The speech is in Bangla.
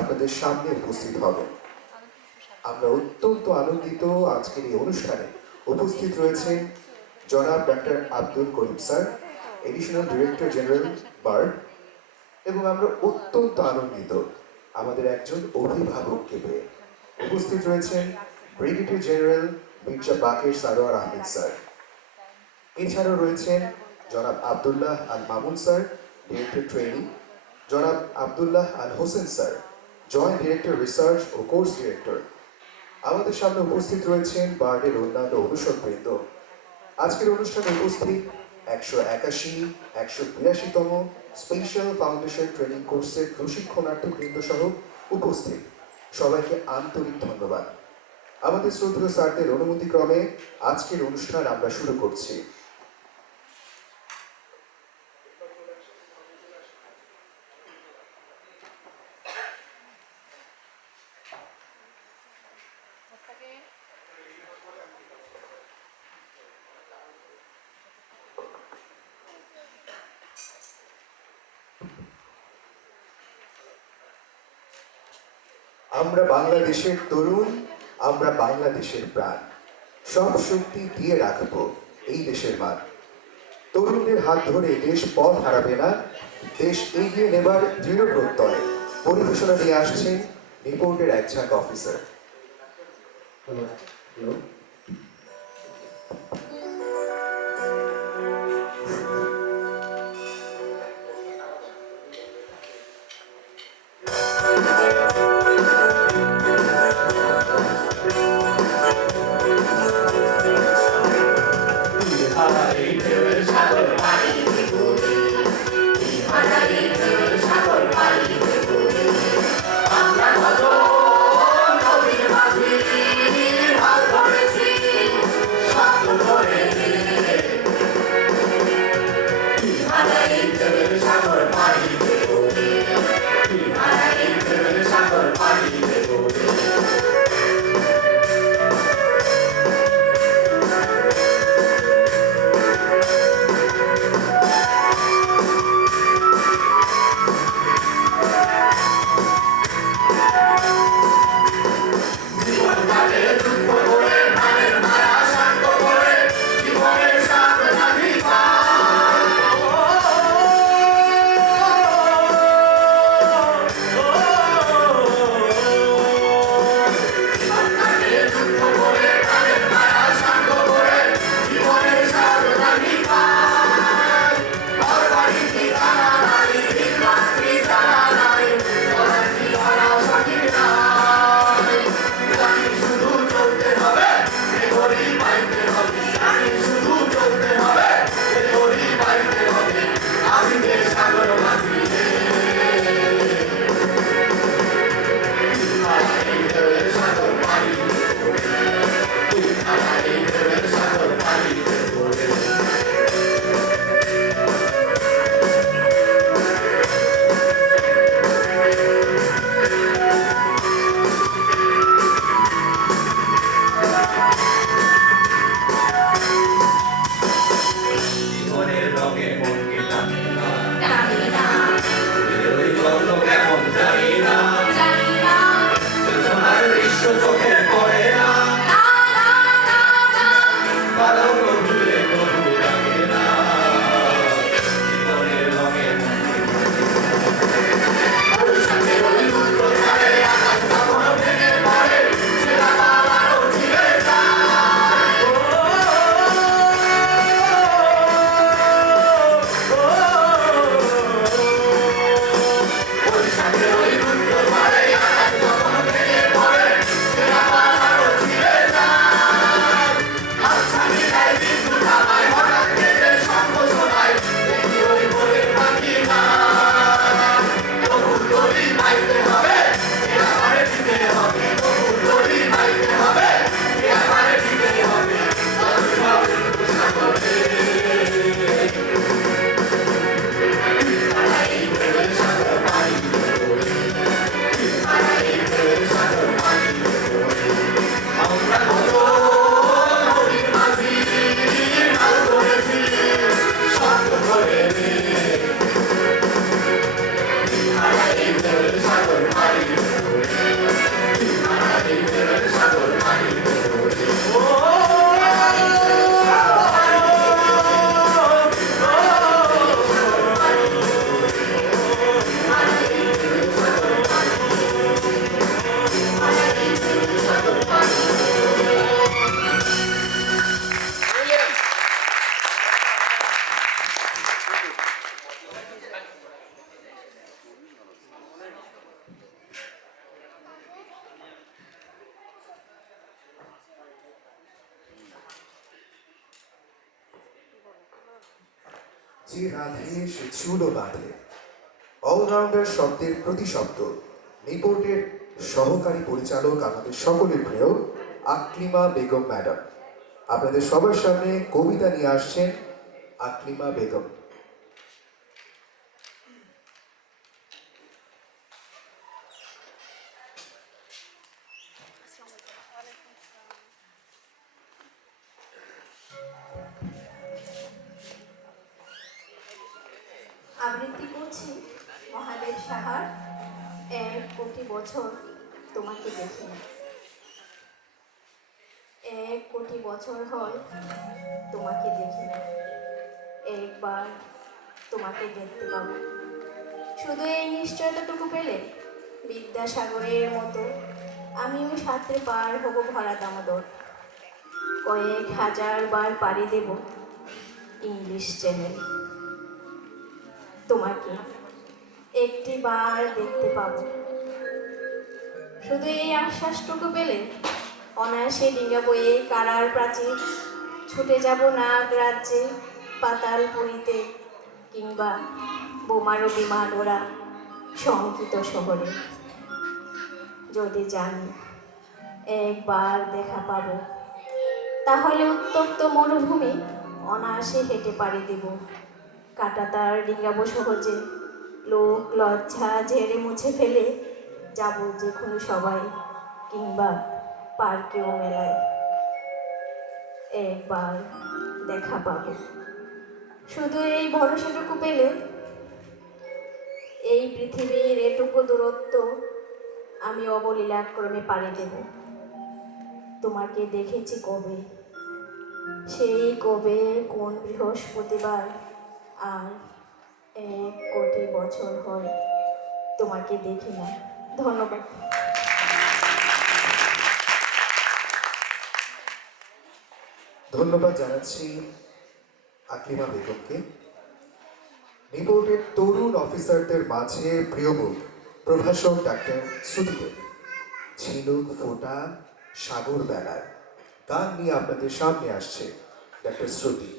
আপনাদের সামনে উপস্থিত হবেন। আমরা অত্যন্ত আনন্দিত আজকের এই অনুষ্ঠানে উপস্থিত রয়েছেন জনাব doctor Abdul Karim sir, additional director general BARD, এবং আমরা অত্যন্ত আনন্দিত আমাদের একজন অভিভাবককে পেয়ে। উপস্থিত রয়েছেন brigadier general Mirza Baker Sarwar Ahmed sir. এছাড়াও রয়েছেন জনাব Abdullah Al Mamun sir, director training, জনাব Abdullah Al Hossain sir, joint director research ও কোর্স ডিরেক্টর। আমাদের সামনে উপস্থিত রয়েছেন বার্ডের অন্যান্য অনুষদবৃন্দ। আজকের অনুষ্ঠানে উপস্থিত 182 182তম স্পেশাল ফাউন্ডেশন ট্রেনিং কোর্সের প্রশিক্ষণার্থীবৃন্দ সহ উপস্থিত সবাইকে আন্তরিক ধন্যবাদ। আমাদের শ্রদ্ধেয় স্যারদের অনুমতিক্রমে আজকের অনুষ্ঠান আমরা শুরু করছি। আমরা বাংলাদেশের তরুণ, আমরা বাংলাদেশের প্রাণ, সব শক্তি দিয়ে রাখবো এই দেশের মান। তরুণদের হাত ধরে দেশ পথ হারাবে না, দেশ এগিয়ে নেবার দৃঢ় প্রত্যয় পরিবেশনা নিয়ে আসছেন রিপোর্টের এক ঝাঁক অফিসার। আমরা কত নবীর মাঝি হাল ধরেছি যে রাধে সে চুলও বাঁধে। অলরাউন্ডার শব্দের প্রতি শব্দ, নিপোর্টের সহকারী পরিচালক আমাদের সকলের প্রিয় আকলিমা বেগম ম্যাডাম। আপনাদের সবার সামনে কবিতা নিয়ে আসছেন আকলিমা বেগম। আবৃত্তি করছি মহাদেব সাহার 1 কোটি বছর তোমাকে দেখি না। 1 কোটি বছর হয় তোমাকে দেখি না, একবার তোমাকে দেখতে পাবো। শুধু এই নিশ্চয়তাটুকু পেলে বিদ্যাসাগরের মতো আমিও সাঁতরে পার হব ভরা দামোদর। কয়েক হাজার বার পাড়ি দেব ইংলিশ চ্যানেল। তোমাকে একটি বার দেখতে পাবো। শুধু এই আশ্বাসটুকু পেলে অনায়াসে ডিঙা বয়ে কারার প্রাচীর ছুটে যাব নাগ রাজ্যে, পাতাল পুরীতে, কিংবা বোমারো বিমান ওরা শঙ্কিত শহরে। যদি জানি একবার দেখা পাবো, তাহলে উত্তপ্ত মরুভূমি অনায়াসে হেঁটে পাড়ি দেব। কাঁটাতার ডিঙাবো সহজে, লোক লজ্জা ঝেড়ে মুছে ফেলে যাব যে কোনো সবাই, কিংবা পার্কেও মেলায়। একবার দেখা পাবো। শুধু এই ভরসাটুকু পেলে এই পৃথিবীর এটুকু দূরত্ব আমি অবলীলাক্রমে পাড়ি দেব। তোমাকে দেখেছি কবে, সেই কবে কোন বৃহস্পতিবার, আর 1 কোটি বছর হয় তোমাকে দেখি না। ধন্যবাদ। ধন্যবাদ জানাচ্ছি আকলিমা বেগমকে। নিপোর্টের তরুণ অফিসারদের মাঝে প্রিয় মুখ প্রভাষক ডাক্তার শ্রুতিদেব। ঝিনুক ফোঁটা সাগর বেলায় গান নিয়ে আপনাদের সামনে আসছে ডাক্তার শ্রুতি।